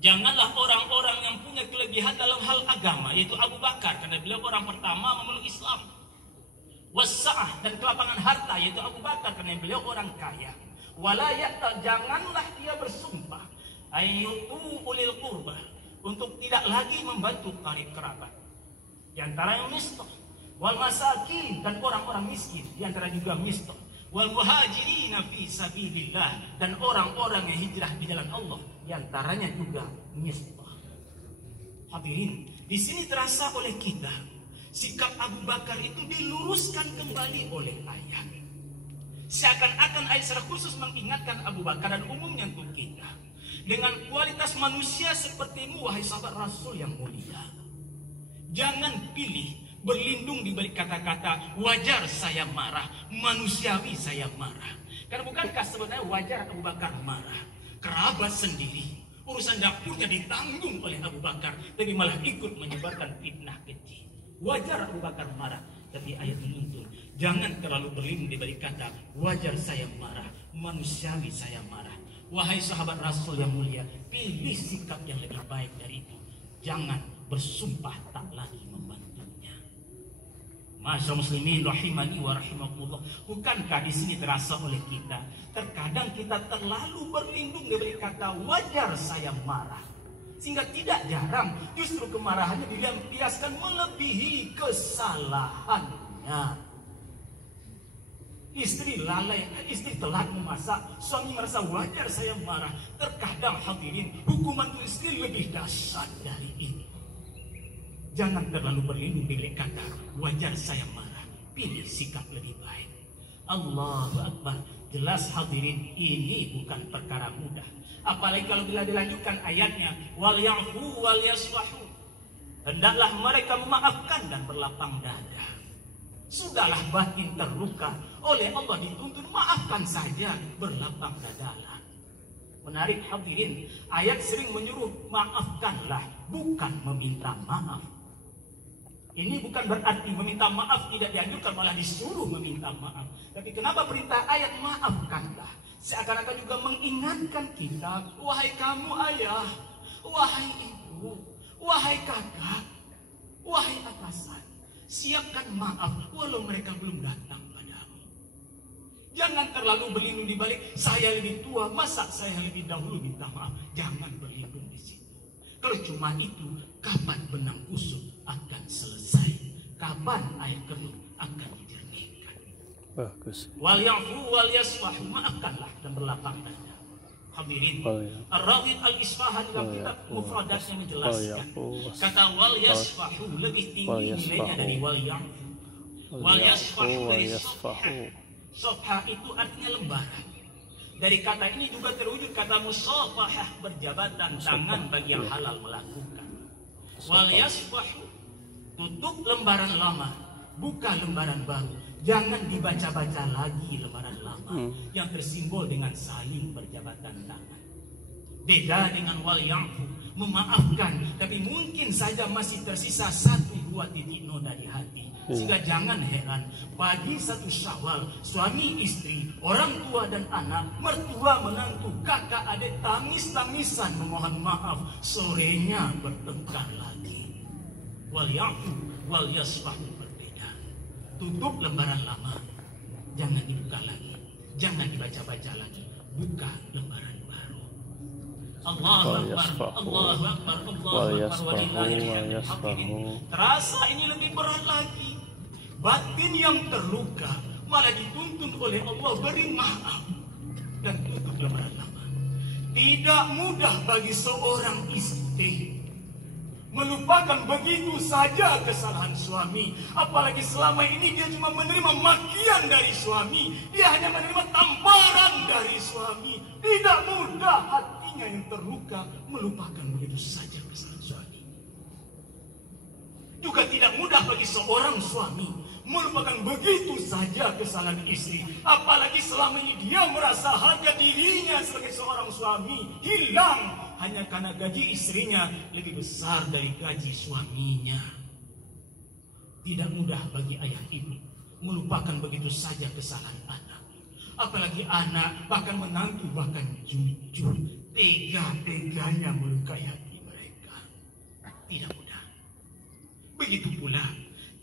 Janganlah orang-orang yang punya kelebihan dalam hal agama, yaitu Abu Bakar, karena beliau orang pertama memeluk Islam. Wasa'ah, dan kelapangan harta, yaitu Abu Bakar, karena beliau orang kaya. Walayat, janganlah dia bersumpah ayyutu ulil qurbah, untuk tidak lagi membantu karib kerabat, di antara yang miskin, wal masakin, dan orang-orang miskin, di antara juga miskin, wal muhajirin fi sabilillah, dan orang-orang yang hijrah di jalan Allah, di antaranya juga miskin. Hadirin, di sini terasa oleh kita sikap Abu Bakar itu diluruskan kembali oleh ayat. Seakan-akan ayat secara khusus mengingatkan Abu Bakar dan umumnya untuk kita, dengan kualitas manusia sepertimu wahai sahabat Rasul yang mulia, jangan pilih berlindung di balik kata-kata wajar saya marah, manusiawi saya marah. Karena bukankah sebenarnya wajar Abu Bakar marah? Kerabat sendiri, urusan dapurnya ditanggung oleh Abu Bakar, tapi malah ikut menyebarkan fitnah keji. Wajar Abu Bakar marah, tapi ayat menuntut jangan terlalu berlindung di balik kata wajar saya marah, manusiawi saya marah. Wahai sahabat Rasul yang mulia, pilih sikap yang lebih baik dari itu. Jangan bersumpah tak lagi membantunya. Masyaallah muslimin rahimani wa rahimakumullah. Bukankah di sini terasa oleh kita, terkadang kita terlalu berlindung dari kata wajar saya marah, sehingga tidak jarang justru kemarahannya dilampiaskan melebihi kesalahannya. Istri lalai, istri telat memasak, suami merasa wajar saya marah. Terkadang hadirin, hukuman istri lebih dahsyat dari ini. Jangan terlalu berlindung di kata wajar saya marah. Pilih sikap lebih baik. Allahu Akbar. Jelas hadirin, ini bukan perkara mudah. Apalagi kalau bila dilanjutkan ayatnya, wal ya'fu wal yasfahu, hendaklah mereka memaafkan dan berlapang dada. Sudahlah batin terluka, oleh Allah dituntut maafkan saja, berlapang dadalah. Menarik hadirin, ayat sering menyuruh maafkanlah, bukan meminta maaf. Ini bukan berarti meminta maaf tidak dianjurkan, malah disuruh meminta maaf. Tapi kenapa perintah ayat maafkanlah? Seakan-akan juga mengingatkan kita, wahai kamu ayah, wahai ibu, wahai kakak, wahai atasan, siapkan maaf walau mereka belum datang padamu. Jangan terlalu berlindung di balik saya lebih tua, masa saya lebih dahulu minta maaf. Jangan berlindung di situ. Kalau cuma itu, kapan benang kusut akan selesai? Kapan air keruh akan dijernihkan? Bagus. Wal ya'fu wal yasfahu, maafkanlah dan berlapang dada. Hadirin, Ar-Raghib Al-Isfahani dalam kitab mufradatnya menjelaskan, kata wal yasfahu lebih tinggi nilainya dari wal ya'fu. Wal yasfahu dari sofha. Sofha itu artinya lembaran. Dari kata ini juga terwujud kata musafahah, berjabatan tangan bagi yang halal melakukan. Wal yasfahu, tutup lembaran lama, buka lembaran baru. Jangan dibaca-baca lagi lembaran lama yang tersimbol dengan saling berjabatan tangan. Beda dengan wal ya'fu, memaafkan, tapi mungkin saja masih tersisa 1-2 titik noda di hati. Sehingga jangan heran, pagi 1 Syawal, suami istri, orang tua dan anak, mertua menantu, kakak adik tangis-tangisan memohon maaf. Sorenya bertengkar lagi. Wal ya'fu wal yasfahu berbeda. Tutup lembaran lama, jangan dibuka lagi, jangan dibaca-baca lagi, buka lembaran baru. Allahu Akbar, Allahu Akbar, Allahu Akbar, walillahil hamd. Terasa ini lebih berat lagi. Batin yang terluka malah dituntun oleh Allah beri maaf dan tutup lembaran lama. Tidak mudah bagi seorang istri melupakan begitu saja kesalahan suami. Apalagi selama ini dia cuma menerima makian dari suami, dia hanya menerima tamparan dari suami. Tidak mudah hatinya yang terluka melupakan begitu saja kesalahan suami. Juga tidak mudah bagi seorang suami melupakan begitu saja kesalahan istri. Apalagi selama ini dia merasa harga dirinya sebagai seorang suami hilang hanya karena gaji istrinya lebih besar dari gaji suaminya. Tidak mudah bagi ayah ibu melupakan begitu saja kesalahan anak. apalagi anak, bahkan menantu, bahkan cucu, tega-teganya melukai hati mereka. Tidak mudah. Begitu pula,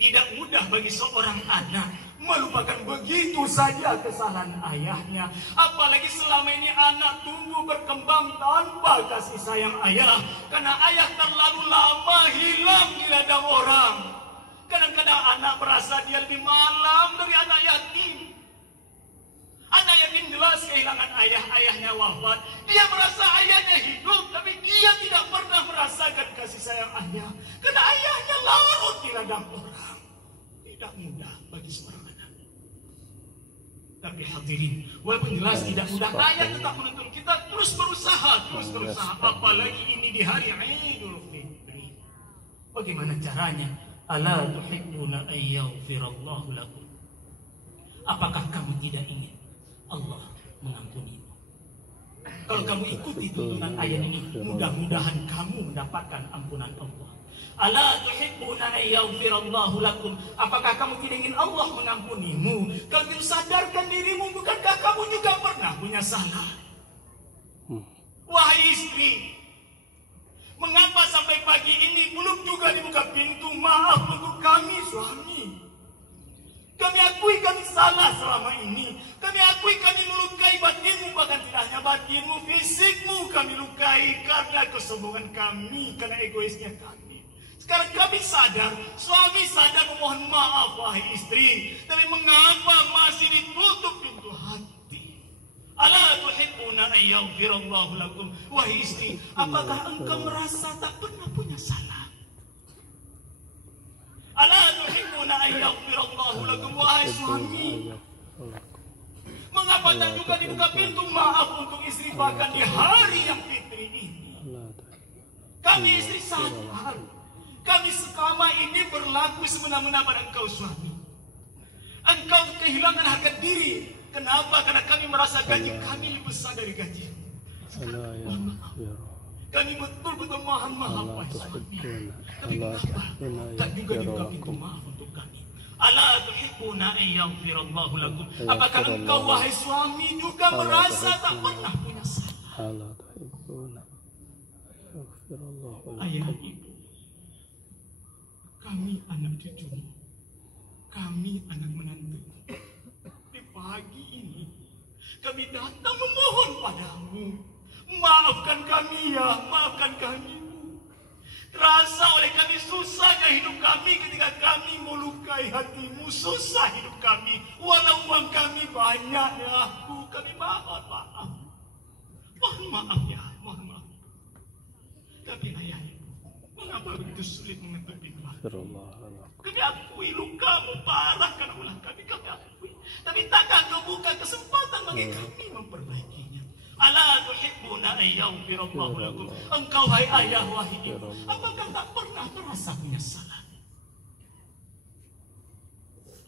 tidak mudah bagi seorang anak melupakan begitu saja kesalahan ayahnya. Apalagi selama ini anak tumbuh berkembang tanpa kasih sayang ayah, karena ayah terlalu lama hilang di ladang orang. Kadang-kadang anak merasa dia lebih malang dari anak yatim. Anak yatim jelas kehilangan ayah, ayahnya wafat. Dia merasa ayahnya hidup, tapi dia tidak pernah merasakan kasih sayang ayah, karena ayahnya larut di ladang orang. Tidak mudah bagi seorang anak. Tapi hadirin, walaupun jelas tidak mudah, ayah tetap menuntun kita terus berusaha. Apalagi ini di hari Idul Fitri. Bagaimana caranya? Ala tuhibbuna ayyaghfirallahu lakum. Apakah kamu tidak ingin Allah mengampunimu? Kalau kamu ikuti tuntunan ayat ini, mudah-mudahan kamu mendapatkan ampunan Allah. Ala tuhibbuna ayyaghfirallahu lakum. Apakah kamu tidak ingin Allah mengampunimu? Kalau kamu sadarkan dirimu, bukankah kamu juga pernah punya salah? Wahai istri, mengapa sampai pagi ini belum juga dibuka pintu maaf untuk kami suami? Kami akui kami salah selama ini. Kami akui kami melukai batinmu, bahkan tidak hanya batinmu, fisikmu kami lukai karena kesombongan kami, karena egoisnya kami. Sekarang kami sadar, suami sadar memohon maaf wahai istri, tapi mengapa masih ditutup pintu hati? Ala tuhibbuna ayyaghfirallahu lakum. Wahai istri, apakah engkau merasa tak pernah punya salah? Ala tuhibbuna ayyaghfirallahu lakum. Wahai suami, mengapa tak juga dibuka pintu maaf untuk istri bahkan di hari yang fitri ini? Kami istri sadar, kami selama ini berlaku semena-mena pada engkau suami. Engkau kehilangan harga diri. Kenapa? Karena kami merasa gaji kami lebih besar dari gaji. Sekarang mohon maaf. Kami betul-betul mohon maaf wahai suami. Tapi mengapa tak juga dibuka pintu maaf untuk kami? Ala tuhibbuna ayyaghfirallahu lakum. Apakah engkau wahai suami juga merasa tak pernah punya salah? Ayah ibu, kami anak cucumu, kami anak menantu. Di pagi ini kami datang memohon padamu, maafkan kami ya, maafkan kami. Terasa oleh kami susahnya hidup kami ketika kami melukai hatimu. Susah hidup kami, walau uang kami banyak ya, kami mohon maaf. Mohon maaf ya, mohon maaf. Tapi ayah, mengapa begitu sulit mengetuk pintu hati? Kami akui lukamu parah karena ulah kami akui. Tapi takkan kau buka kesempatan bagi kami memperbaikinya. Ala tuhibbuna ayyaghfirallahu lakum. Engkau hai ayah wahai ibu, apakah tak pernah merasa punya salah?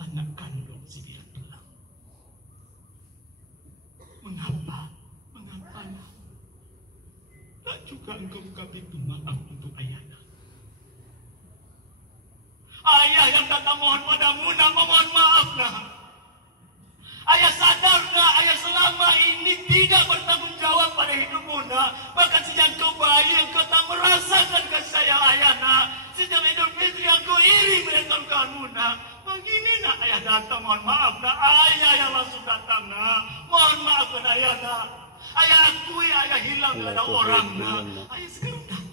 Anak kandung sembilan tulang. Mengapa? Tak juga engkau buka pintu maaf untuk ayahnya. Ayah yang datang mohon padamu, nak mohon maaf nak. Ayah sadar nak, ayah selama ini tidak bertanggung jawab pada hidupmu nak. Bahkan sejak kau bayi engkau tak merasakan kasih sayang ayah nak. Sejak Idul Fitri aku iri melihat kamu nak. Begini nak ayah datang mohon maaf nak. Ayah yang langsung datang nak. Mohon maafkan ayah nak. Ayah akui ayah hilang dari orang nak. Ayah sekarang datang.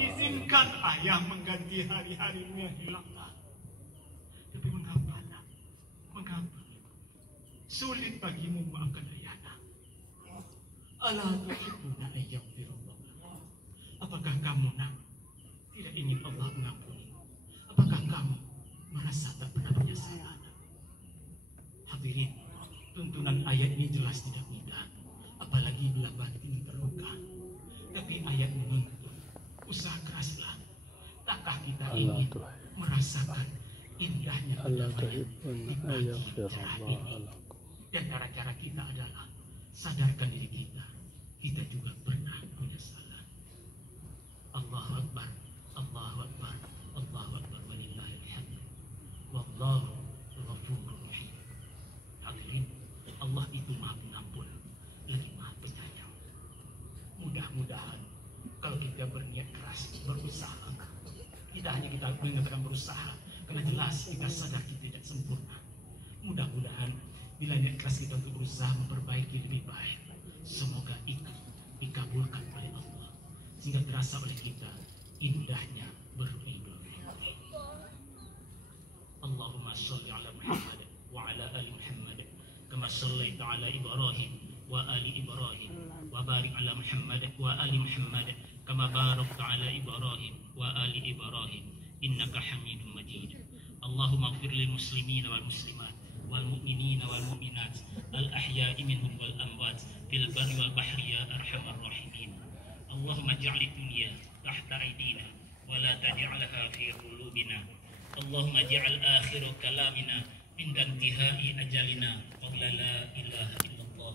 Izinkan ayah mengganti hari-harimu yang hilang nak. Tapi mengapa nak? Mengapa? Sulit bagimu maafkan ayah nak. Ala tuhibbuna ayyaghfirallahu lakum. Apakah kamu nak tidak ingin Allah mengampuni? Apakah kamu merasa tak pernah punya salah nak? Hadirin, tuntunan ayat ini jelas tidak mudah. Apalagi bila batin terluka. Tapi ayat menuntut usaha keraslah. Takkah kita ingin merasakan indahnya dan cara-cara kita adalah sadarkan diri kita. Kita juga pernah punya salah. Allahu Akbar, Allahu Akbar, Allahu Akbar, walillahil hamd. Wallahu ghafurur rahim. Hadirin, Allah kita berniat keras, berusaha. Tidak hanya kita mengatakan berusaha, karena jelas kita sadar kita tidak sempurna. Mudah-mudahan bila niat keras kita untuk berusaha memperbaiki lebih baik, semoga dikabulkan oleh Allah, sehingga terasa oleh kita indahnya beribadah. Allahumma sholli ala Muhammad wa ala ali Muhammad kama shallaita ala Ibrahim wa ali Ibrahim wa barik ala Muhammad wa ali Muhammad kama barakta ala Ibrahim wa ali Ibrahim innaka Hamidum Majid. Allahumma ighfir lil muslimin wal muslimat wal mu'minin wal mu'minat al ahya'i minhum wal amwat fil barri wal bahri ya arhamar rahimin. Allahumma ij'al dunya tahta aydina wa la taj'alha fi qulubina. Allahumma ij'al akhir kalamina inda intihai ajalina qawla la ilaha illallah.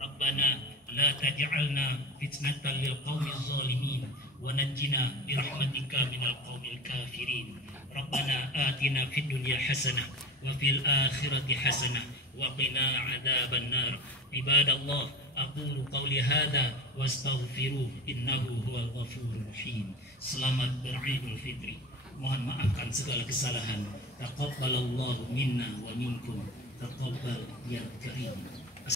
Rabbana la taj'alna fitnatan lil qawmi zalimin wa najjina bi rahmatika minal qawmil kafirin. Rabbana atina fid dunya hasanah wa fil akhirati hasanah wa qina adzaban nar. Ibadallah, aqulu qawli hadza wastaghfiruh innahu huwal ghafurur rahim. Selamat beridul fitri. Mohon maafkan segala kesalahan. Taqabbalallahu minna wa minkum. Taqabbal ya karim.